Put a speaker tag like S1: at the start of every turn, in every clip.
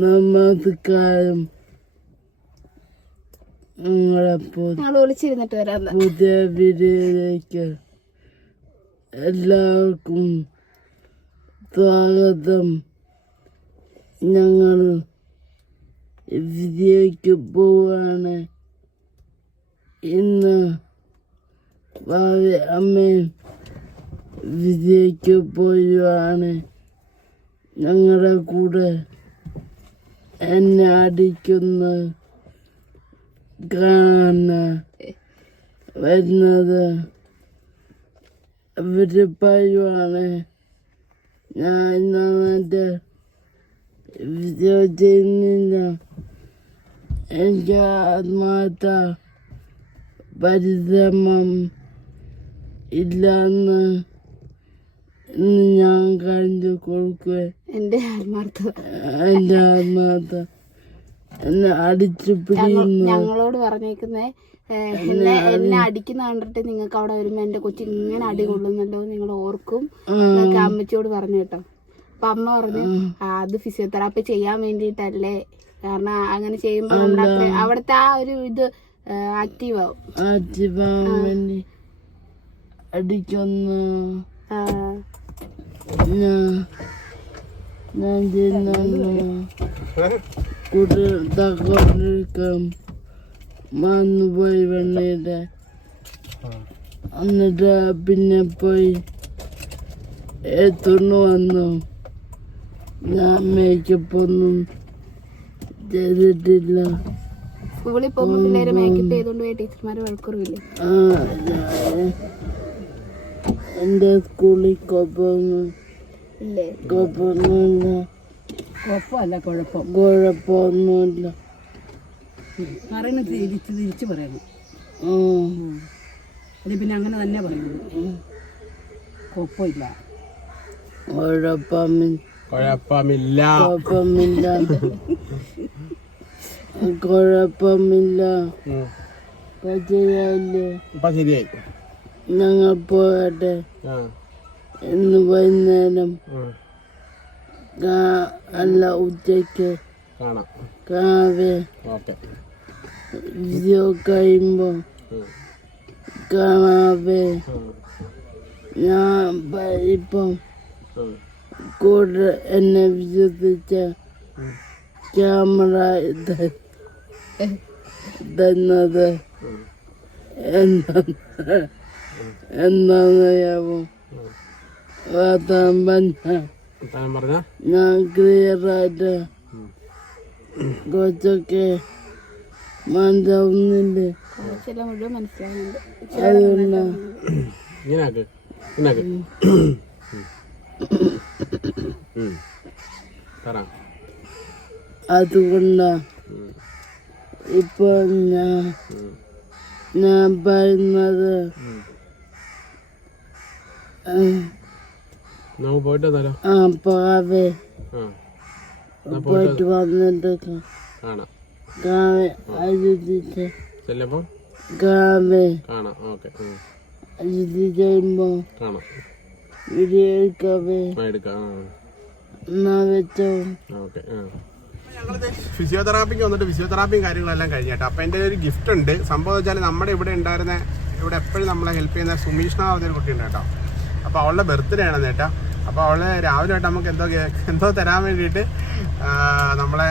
S1: നമസ്കാരം.
S2: വരാം
S1: പുതിയ വീഡിയോയിലേക്ക് എല്ലാവർക്കും സ്വാഗതം. ഞങ്ങൾ വീഡിയോയ്ക്ക് പോവാണ്. ഇന്ന് ഭാവി അമ്മയും വീഡിയോയ്ക്ക് പോയുവാണ് ഞങ്ങളുടെ കൂടെ എന്നെ അടിക്കുന്ന കാണാൻ വരുന്നത് അവർ പറയുവാണ്. ഞാൻ നന്നായിട്ട് വീഡിയോ ചെയ്യുന്നില്ല എനിക്ക് ആത്മാർത്ഥ പരിശ്രമം ഇല്ലെന്ന് ഞാൻ കണ്ടു കൊടുക്കുക
S2: എന്റെ ആത്മാർത്ഥ
S1: എന്റെ ആത്മാർത്ഥ. എന്നെ അടിച്ചു
S2: ഞങ്ങളോട് പറഞ്ഞേക്കുന്നേ എന്നെ എന്നെ അടിക്കുന്ന കണ്ടിട്ട് നിങ്ങൾക്ക് അവിടെ വരുമ്പോ എന്റെ കൊച്ചു ഇങ്ങനെ അടി കൊള്ളുന്നല്ലോ നിങ്ങൾ ഓർക്കും. എന്നൊക്കെ അമ്മച്ചിയോട് പറഞ്ഞു കേട്ടോ. അപ്പൊ അമ്മ പറഞ്ഞു "ആ, അത് ഫിസിയോതെറാപ്പി ചെയ്യാൻ വേണ്ടിട്ടല്ലേ കാരണം അങ്ങനെ ചെയ്യുമ്പോ നമ്മുടെ അവിടുത്തെ ആ ഒരു ഇത് ആക്റ്റീവ് ആവും.
S1: ആക്റ്റീവ് വേണ്ടി അടിക്കുന്ന. ഞാൻ ചെയ്യുന്നു കൂട്ടുകൊണ്ടിരിക്കാം മറന്നുപോയി വെണ്ണയുടെ എന്നിട്ട് പിന്നെ പോയി എത്തുന്നു വന്നു ഞാൻ മേക്കപ്പ് ഒന്നും ചെയ്തിട്ടില്ല
S2: സ്കൂളിൽ പോകുമ്പോ പിള്ളേരെ മേക്കപ്പ് ചെയ്തോണ്ട് പോയി ടീച്ചർമാരെ വഴക്കുറിയില്ലേ
S1: എന്റെ
S2: ഇല്ലേ?
S1: കുഴപ്പമൊന്നുമില്ല
S3: കുഴപ്പമല്ല കുഴപ്പം.
S1: കുഴപ്പമൊന്നുമില്ല
S3: പറയുന്നത് തിരിച്ച് തിരിച്ച് പറയണം. അത് പിന്നെ അങ്ങനെ തന്നെ പറയുന്നത് കുഴപ്പമില്ല.
S1: കുഴപ്പമില്ല.
S4: കുഴപ്പമില്ല.
S1: കുഴപ്പമില്ല. കുഴപ്പമില്ല
S4: ശരിയായില്ലേ? ശരിയായി.
S1: ഞങ്ങൾ പോകട്ടെ ഇന്ന് വൈകുന്നേരം അല്ല ഉച്ചയ്ക്ക് കാവേ
S4: ജിയോ
S1: വീഡിയോ കഴിയുമ്പോൾ കാണാവേ ഞാൻ ഇപ്പം കൂടെ എന്നെ വിശ്വസിച്ച ക്യാമറ തന്നത് എന്താ എന്താണെന്നറിയാമോ വാർത്താൻ പറഞ്ഞ?
S4: ഞാൻ
S1: ഞാൻ ക്ലിയറായിട്ട് കുറച്ചൊക്കെ
S2: മനസ്സിലാവുന്നുണ്ട്.
S1: അതുകൊണ്ട്
S4: ഇങ്ങനെ ആക്ക് ഇങ്ങനെ ആക്ക്. ഉം. പറ.
S1: അതുകൊണ്ടാ
S4: ഉം.
S1: ഇപ്പൊ ഞാൻ. ഞാൻ പറയുന്നത്
S4: നമുക്ക് പോയിട്ട് വന്നാലോ?
S1: ആ പോവേ
S4: ആ. പോയിട്ട്
S1: വന്നിട്ട്
S4: കാണാം.
S1: കാവേ അരുതിച്ച്
S4: ചെല്ലപ്പോ
S1: കാവേ.
S4: കാണാം. ഓക്കെ.
S1: അരുതി ചെയ്യുമ്പോ
S4: കാണാം.
S1: വീഡിയോ എടുക്കാവേ.
S4: ആ എടുക്കാം. ആ.
S1: എന്നാ വെച്ചോ?
S4: ഓക്കെ. ഫിസിയോതെറാപ്പിക്ക് വന്നിട്ട് ഫിസിയോതെറാപ്പിയും കാര്യങ്ങളെല്ലാം കഴിഞ്ഞിട്ട്. അപ്പോൾ എന്റെ ഒരു ഗിഫ്റ്റ് ഉണ്ട് സംഭവം വെച്ചാൽ നമ്മുടെ ഇവിടെ ഉണ്ടായിരുന്ന ഇവിടെ എപ്പോഴും നമ്മളെ ഹെൽപ്പ് ചെയ്യുന്ന സുമീഷ്ണ പറഞ്ഞൊരു കുട്ടിയുണ്ട് കേട്ടോ. അപ്പോൾ അവളുടെ ബർത്ത്ഡേ ആണ് കേട്ടോ അപ്പോൾ അവളെ രാവിലെ ആയിട്ട് നമുക്ക് എന്തോ എന്തോ തരാൻ വേണ്ടിയിട്ട് നമ്മളെ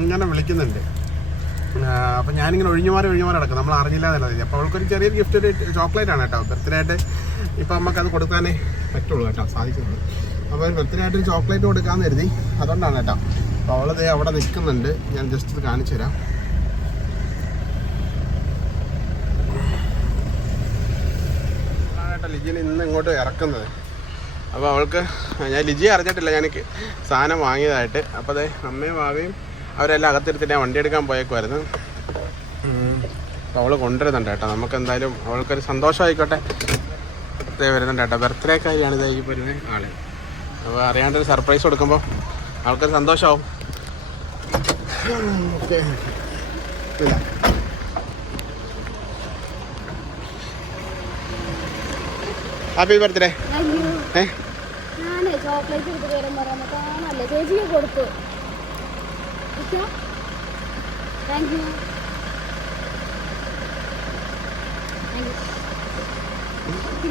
S4: ഇങ്ങനെ വിളിക്കുന്നുണ്ട്. അപ്പം ഞാനിങ്ങനെ ഒഴിഞ്ഞു മാറി ഒഴിഞ്ഞു മാറി നടക്കും നമ്മൾ അറിഞ്ഞില്ല എന്നുള്ളത് അപ്പോൾ അവൾക്കൊരു ചെറിയൊരു ഗിഫ്റ്റ് ഒരു ചോക്ലേറ്റ് ആണ് കേട്ടോ. ബർത്ത്ഡേ ആയിട്ട് നമുക്ക് അത് കൊടുക്കാനേ പറ്റുള്ളൂ കേട്ടോ സാധിക്കുള്ളൂ അപ്പോൾ ഒരു ബർത്ത്ഡേ ആയിട്ട് ചോക്ലേറ്റ് കൊടുക്കാമെന്ന് കരുതി. അതുകൊണ്ടാണ് കേട്ടോ. അപ്പോൾ അവളത് അവിടെ നിൽക്കുന്നുണ്ട്. ഞാൻ ജസ്റ്റ് കാണിച്ചു തരാം കേട്ടോ ലിജിനെ ഇന്ന് ഇങ്ങോട്ട് ഇറക്കുന്നത്. അപ്പോൾ അവൾക്ക് ഞാൻ ലിജിയെ അറിഞ്ഞിട്ടില്ല ഞാൻ സാധനം വാങ്ങിയതായിട്ട്. അപ്പോൾ അതെ അമ്മയും ഭാവിയും അവരെല്ലാം അകത്തിരുത്തിട്ട് ഞാൻ വണ്ടി എടുക്കാൻ പോയേക്കുമായിരുന്നു അപ്പോൾ അവൾ കൊണ്ടുവരുന്നുണ്ട് കേട്ടോ. നമുക്ക് എന്തായാലും അവൾക്കൊരു സന്തോഷമായിക്കോട്ടെ. ഇതേ വരുന്നുണ്ട് കേട്ടോ. ബർത്ത്ഡേ കാര്യമാണ് ഇതായി വരുന്നത് വരുന്ന ആൾ. അപ്പോൾ അറിയാണ്ടൊരു സർപ്രൈസ് കൊടുക്കുമ്പോൾ അവൾക്കൊരു സന്തോഷമാവും. ഓക്കെ. ഹാപ്പി ബർത്ത്ഡേ ഏ?
S2: ചോക്ലേറ്റ് എടുത്ത് തരാൻ പറയാൻ കാണല്ലേ ചേച്ചിക്ക് കൊടുത്തു. താങ്ക് യു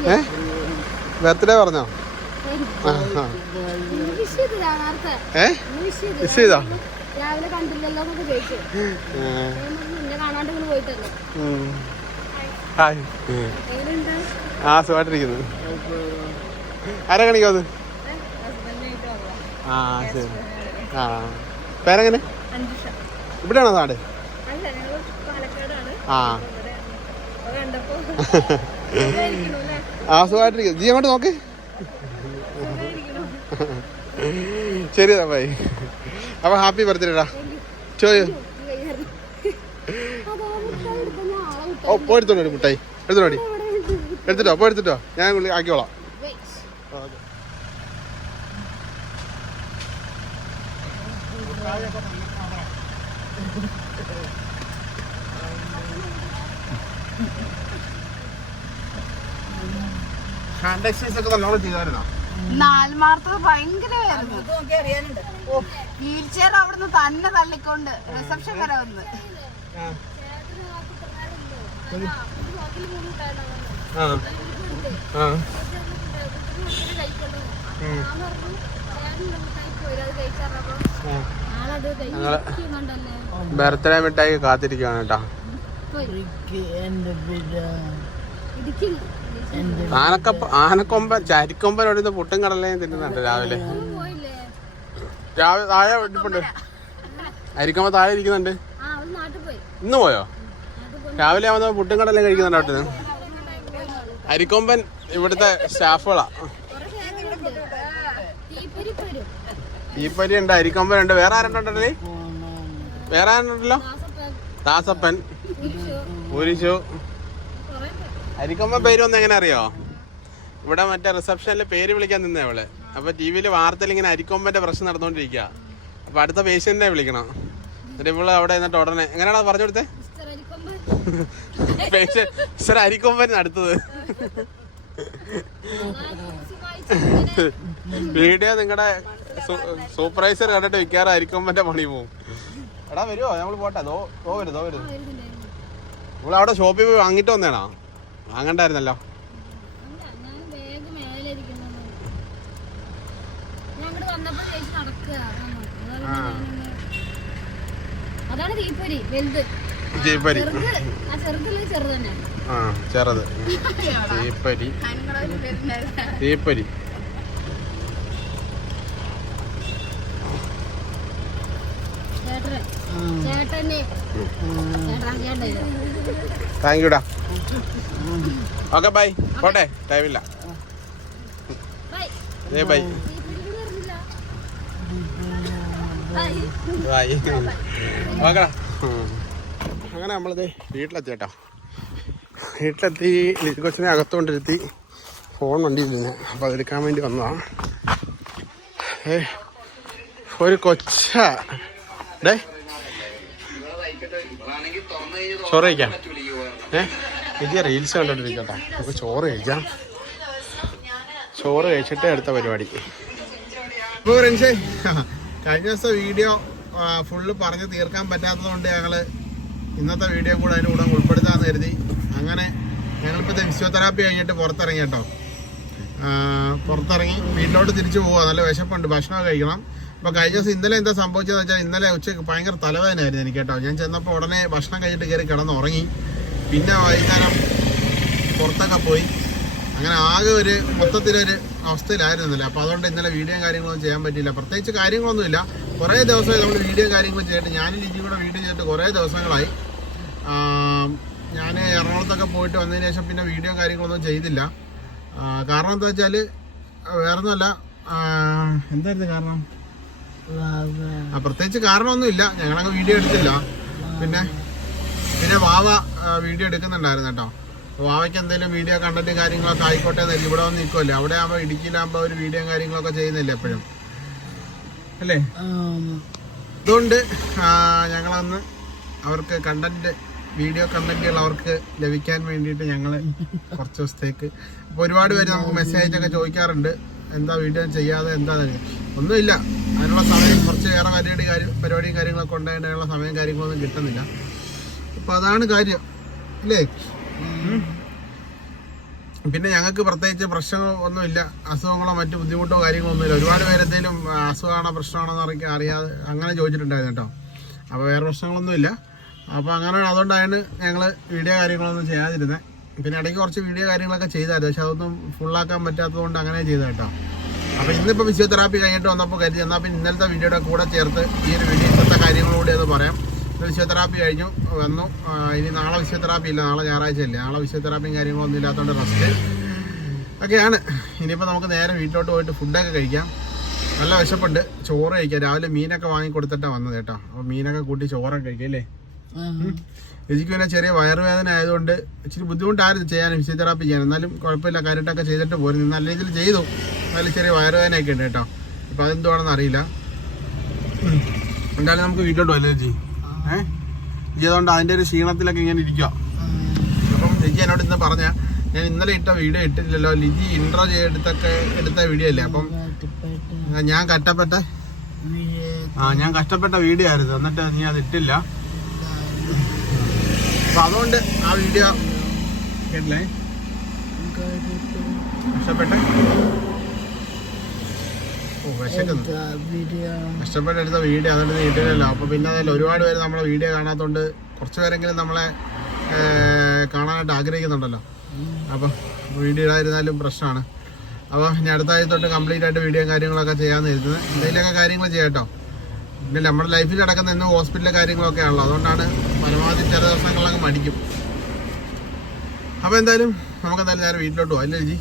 S4: ഏ? ബർത്ത്ഡേ പറഞ്ഞോ? ഏ? മിസ് ചെയ്തോ
S2: രാവിലെ കണ്ടില്ലല്ലോ എന്നൊക്കെ ചോദിച്ചു. കാണാണ്ട് പോയിട്ടല്ലേ.
S4: ഹായ്. ആ സുഖമായിട്ടിരിക്കുന്നു. ആരാ കാണിക്കോ അത്? ആ ശരി. ആ. പേരെങ്ങനെ? ഇവിടെയാണോ നാട്? ആ. ആ സുഖമായിട്ടിരിക്കുന്നു. ജി അങ്ങോട്ട് നോക്ക്. ശരി ബൈ. അപ്പൊ ഹാപ്പി ബർത്ത്ഡേടാ ചോയോ. ഓ പോ എടുത്തോണ്ട് വരൂ മുട്ടായി. എടുത്തോടി എടുത്തിട്ടോ പോയി എടുത്തിട്ടോ. ഞാൻ ആക്കിക്കോളാം. ഹാൻഡ് എക്സസൈസ് ഒക്കെ നല്ലോണം ചെയ്തായിരുന്നോ?
S2: നാൽമാർത്തത് ഭയങ്കരമായിരുന്നു വീൽ ചെയർ അവിടുന്ന് തന്നെ തള്ളിക്കൊണ്ട് റിസപ്ഷൻ വരെ വന്ന്.
S4: ആ. ആ. ഉം. ആ. ഞങ്ങൾ ബർത്ത്ഡേ മിഠായി കാത്തിരിക്കുകയാണ് കേട്ടോ ആനക്കപ്പ ആനക്കൊമ്പൻ ചരിക്കൊമ്പൻ ഒരു പുട്ടും കടലയും തിന്നുന്നുണ്ട് രാവിലെ. രാവിലെ താഴെ ഇരിപ്പുണ്ട്. അരിക്കൊമ്പ താഴെ ഇരിക്കുന്നുണ്ട്. ഇന്ന് പോയോ? രാവിലെ ആവുമ്പോൾ പുട്ടും കടലും കഴിക്കുന്നുണ്ട് അരിക്കൊമ്പൻ ഇവിടുത്തെ സ്റ്റാഫുകളാ. തീപ്പരി ഉണ്ട് അരിക്കൊമ്പൻ ഉണ്ട്. വേറെ ആരുണ്ടല്ലേ വേറെ ആരുണ്ടല്ലോ? ദാസപ്പൻ. പൂരിശു അരിക്കൊമ്പൻ പേര് വന്ന് എങ്ങനെ അറിയോ? ഇവിടെ മറ്റേ റിസപ്ഷനിൽ പേര് വിളിക്കാൻ നിന്നേ അവൾ അപ്പൊ ടി വിയിൽ വാർത്തയിൽ ഇങ്ങനെ അരിക്കൊമ്പന്റെ പ്രശ്നം നടന്നുകൊണ്ടിരിക്കുക അപ്പൊ അടുത്ത പേഷ്യന്റിനെ വിളിക്കണം. എന്നിട്ട് ഇവൾ അവിടെ നിന്നിട്ട് ഉടനെ എങ്ങനെയാണോ പറഞ്ഞു കൊടുത്തേ? സർ അരിക്കൊമ്പൻ അടുത്തത്. വീഡിയോ നിങ്ങളുടെ സൂപ്പർവൈസർ കണ്ടിട്ട് വിൽക്കാറ് അരിക്കൊമ്പന്റെ പണി പോവും. എടാ വരുമോ നമ്മൾ പോട്ടെ. ദോ ദോ വരും ദോ വരും. നമ്മൾ അവിടെ ഷോപ്പിൽ പോയി വാങ്ങിട്ട് വന്നേണോ? വാങ്ങണ്ടായിരുന്നല്ലോ.
S2: അതാണ് തീപ്പൊരി വലുത്. ചെറുത് ആ ചെറുത് ചേട്ടാ ചേട്ടൻ
S4: താങ്ക് യുടാ ഓക്കെ ബൈ പോട്ടെ ടൈമില്ല ഏ ബൈ ബൈ ഓക്കെടാ അങ്ങനെ നമ്മളിത് വീട്ടിലെത്തി കേട്ടോ വീട്ടിലെത്തി ലിറ്റ് കൊച്ചിനെ അകത്തോണ്ടിരുത്തി ഫോൺ വണ്ടിയിലിരുന്ന്. അപ്പോൾ അതെടുക്കാൻ വേണ്ടി വന്നതാണ് ഏ ഒരു കൊച്ച. ഡേ. ചോറ് കഴിക്കാം. ഏ വലിയ റീൽസ് കണ്ടോണ്ടിരിക്കട്ടെ. നമുക്ക് ചോറ് കഴിക്കാം. ചോറ് കഴിച്ചിട്ട് അടുത്ത പരിപാടി. കഴിഞ്ഞ ദിവസം വീഡിയോ ഫുള്ള് പറഞ്ഞ് തീർക്കാൻ പറ്റാത്തത് കൊണ്ട് ഞങ്ങൾ ഇന്നത്തെ വീഡിയോ കൂടെ അതിന്റെ കൂടെ ഉൾപ്പെടുത്താമെന്ന് കരുതി. അങ്ങനെ ഞങ്ങളിപ്പോഴത്തെ ഫിസിയോതെറാപ്പി കഴിഞ്ഞിട്ട് പുറത്തിറങ്ങി കേട്ടോ. പുറത്തിറങ്ങി വീട്ടിലോട്ട് തിരിച്ചു പോവുക നല്ല വിശപ്പുണ്ട്. ഭക്ഷണം കഴിക്കണം. അപ്പോൾ കഴിഞ്ഞ ദിവസം ഇന്നലെ എന്താ സംഭവിച്ചതെന്ന് വെച്ചാൽ ഇന്നലെ ഉച്ചയ്ക്ക് ഭയങ്കര തലവേദനയായിരുന്നു എനിക്ക് കേട്ടോ. ഞാൻ ചെന്നപ്പോൾ ഉടനെ ഭക്ഷണം കഴിഞ്ഞിട്ട് കയറി കിടന്ന് ഉറങ്ങി പിന്നെ വൈകുന്നേരം പുറത്തൊക്കെ പോയി. അങ്ങനെ ആകെ ഒരു മൊത്തത്തിലൊരു അവസ്ഥയിലായിരുന്നില്ല. അപ്പോൾ അതുകൊണ്ട് ഇന്നലെ വീഡിയോ കാര്യങ്ങളൊന്നും ചെയ്യാൻ പറ്റിയില്ല. പ്രത്യേകിച്ച് കാര്യങ്ങളൊന്നുമില്ല. കുറേ ദിവസമായി നമ്മൾ വീഡിയോ കാര്യങ്ങളും ചെയ്തിട്ട് ഞാൻ ലിജി കൂടെ വീഡിയോ ചെയ്തിട്ട് കുറേ ദിവസങ്ങളായി. ഞാൻ എറണാകുളത്തൊക്കെ പോയിട്ട് വന്നതിന് ശേഷം പിന്നെ വീഡിയോ കാര്യങ്ങളൊന്നും ചെയ്തില്ല. കാരണം എന്താ വെച്ചാൽ വേറൊന്നുമല്ല എന്തായിരുന്നു കാരണം? പ്രത്യേകിച്ച് കാരണമൊന്നുമില്ല. ഞങ്ങളങ്ങ് വീഡിയോ എടുത്തില്ല. പിന്നെ പിന്നെ വാവ വീഡിയോ എടുക്കുന്നുണ്ടായിരുന്നു കേട്ടോ. വാവയ്ക്ക് എന്തെങ്കിലും വീഡിയോ കണ്ടന്റ് കാര്യങ്ങളൊക്കെ ആയിക്കോട്ടെ എന്നല്ല ഇവിടെ വന്ന് നിൽക്കുമല്ലേ അവിടെ ആകുമ്പോൾ ഇടുക്കിയിലാകുമ്പോൾ ഒരു വീഡിയോ കാര്യങ്ങളൊക്കെ ചെയ്യുന്നില്ല എപ്പോഴും? അല്ലേ? അതുകൊണ്ട് ഞങ്ങളന്ന് അവർക്ക് കണ്ടന്റ് വീഡിയോ കണ്ടന്റുകൾ അവർക്ക് ലഭിക്കാൻ വേണ്ടിയിട്ട് ഞങ്ങൾ കുറച്ച് ദിവസത്തേക്ക്. അപ്പോൾ ഒരുപാട് പേര് നമുക്ക് മെസ്സേജ് ഒക്കെ ചോദിക്കാറുണ്ട്. എന്താ വീഡിയോ ചെയ്യാതെ എന്താ ഒന്നുമില്ല. അതിനുള്ള സമയം കുറച്ച് ഏറെ പരിപാടി കാര്യം പരിപാടിയും കാര്യങ്ങളൊക്കെ ഉണ്ടായതിനുള്ള സമയം കാര്യങ്ങളൊന്നും കിട്ടുന്നില്ല. അപ്പോൾ അതാണ് കാര്യം. ഇല്ലേ ഉം. പിന്നെ ഞങ്ങൾക്ക് പ്രത്യേകിച്ച് പ്രശ്നമോ ഒന്നുമില്ല. അസുഖങ്ങളോ മറ്റു ബുദ്ധിമുട്ടോ കാര്യങ്ങളോ ഒന്നുമില്ല. ഒരുപാട് പേര് എന്തെങ്കിലും അസുഖമാണോ പ്രശ്നമാണോ എന്ന് അറിയാതെ അങ്ങനെ ചോദിച്ചിട്ടുണ്ടായിരുന്നു കേട്ടോ. അപ്പോൾ വേറെ പ്രശ്നങ്ങളൊന്നുമില്ല. അപ്പോൾ അങ്ങനെ അതുകൊണ്ടാണ് ഞങ്ങൾ വീഡിയോ കാര്യങ്ങളൊന്നും ചെയ്യാതിരുന്നത് പിന്നെ ഇടയ്ക്ക് കുറച്ച് വീഡിയോ കാര്യങ്ങളൊക്കെ ചെയ്തായിരുന്നു. പക്ഷെ അതൊന്നും ഫുള്ളാക്കാൻ പറ്റാത്തതുകൊണ്ട് അങ്ങനെ ചെയ്ത കേട്ടോ. അപ്പോൾ ഇന്നിപ്പോൾ ഫിസിയോതെറാപ്പി കഴിഞ്ഞിട്ട് വന്നപ്പോൾ കരുതി എന്നാൽ പിന്നെ ഇന്നലത്തെ വീഡിയോയുടെ കൂടെ ചേർത്ത് ഈ ഒരു വീഡിയോ ഇന്നത്തെ കാര്യങ്ങളൂടെ അത് പറയാം. ഫിസിയോതെറാപ്പി കഴിഞ്ഞു വന്നു. ഇനി നാളെ ഫിസിയോതെറാപ്പി ഇല്ല. നാളെ ഞായറാഴ്ച ഇല്ല നാളെ ഫിസിയോതെറാപ്പിയും കാര്യങ്ങളൊന്നും ഇല്ലാത്തതുകൊണ്ട് റെസ്റ്റ്. ഒക്കെയാണ്. ഇനിയിപ്പോൾ നമുക്ക് നേരെ വീട്ടിലോട്ട് പോയിട്ട് ഫുഡൊക്കെ കഴിക്കാം. നല്ല വിശപ്പുണ്ട്. ചോറ് കഴിക്കാം. രാവിലെ മീനൊക്കെ വാങ്ങി കൊടുത്തിട്ടാണ് വന്നത് കേട്ടോ. അപ്പോൾ മീനൊക്കെ കൂട്ടി ചോറൊക്കെ കഴിക്കാം അല്ലേ? രജിക്ക് പിന്നെ ചെറിയ വയറുവേദന ആയതുകൊണ്ട് ഇച്ചിരി ബുദ്ധിമുട്ടായിരുന്നു ചെയ്യാൻ ഫിസിയോതെറാപ്പി ചെയ്യാൻ. എന്നാലും കുഴപ്പമില്ല. കാര്യമായിട്ടൊക്കെ ചെയ്തിട്ട് പോരുന്നു. നല്ല രീതിയിൽ ചെയ്തു. എന്നാലും ചെറിയ വയറുവേദനയൊക്കെ ഉണ്ട് കേട്ടോ. അപ്പോൾ അതെന്തുവാണെന്ന് അറിയില്ല. എന്തായാലും നമുക്ക് വീട്ടിലോട്ട് വല്ലേ ജി ഏഹ് ജി അതുകൊണ്ട് ഒരു ക്ഷീണത്തിലൊക്കെ ഇങ്ങനെ ഇരിക്കുക അപ്പം ലിജി എന്നോട് ഇന്ന് പറഞ്ഞ ഞാൻ ഇന്നലെ ഇട്ട വീഡിയോ ഇട്ടില്ലല്ലോ ലിജി ഇൻട്രോ ചെയ്തെടുത്തൊക്കെ എടുത്ത വീഡിയോ അല്ലേ? അപ്പം ഞാൻ കഷ്ടപ്പെട്ട ആ ഞാൻ കഷ്ടപ്പെട്ട വീഡിയോ ആയിരുന്നു. എന്നിട്ട് നീ അത് ഇട്ടില്ല. അപ്പൊ അതുകൊണ്ട് ആ വീഡിയോ കേട്ടില്ലേ? കഷ്ടപ്പെട്ട്. കഷ്ടപ്പെട്ട് എടുത്ത വീഡിയോ അതുകൊണ്ട് നീ അപ്പോൾ അപ്പൊ പിന്നെ അതല്ല ഒരുപാട് പേര് നമ്മളെ വീഡിയോ കാണാത്തോണ്ട് കുറച്ച് പേരെങ്കിലും നമ്മളെ കാണാനായിട്ട് ആഗ്രഹിക്കുന്നുണ്ടല്ലോ. അപ്പൊ വീഡിയോ ഇടാതിരുന്നാലും പ്രശ്നമാണ്. അപ്പോൾ ഞാൻ അടുത്ത ആഴ്ച തൊട്ട് കംപ്ലീറ്റ് ആയിട്ട് വീഡിയോ കാര്യങ്ങളൊക്കെ ചെയ്യാമെന്ന് ഇരുന്നത് എന്തെങ്കിലുമൊക്കെ കാര്യങ്ങൾ ചെയ്യട്ടോ. പിന്നെ നമ്മുടെ ലൈഫിൽ നടക്കുന്ന എന്നും ഹോസ്പിറ്റലിലെ കാര്യങ്ങളൊക്കെ ആണല്ലോ. അതുകൊണ്ടാണ് പരമാവധി ചില ദിവസങ്ങളിലൊക്കെ മടിക്കും. അപ്പോൾ എന്തായാലും നമുക്ക് എന്തായാലും ഞാൻ വീട്ടിലോട്ട് പോകാം അല്ലേ ജി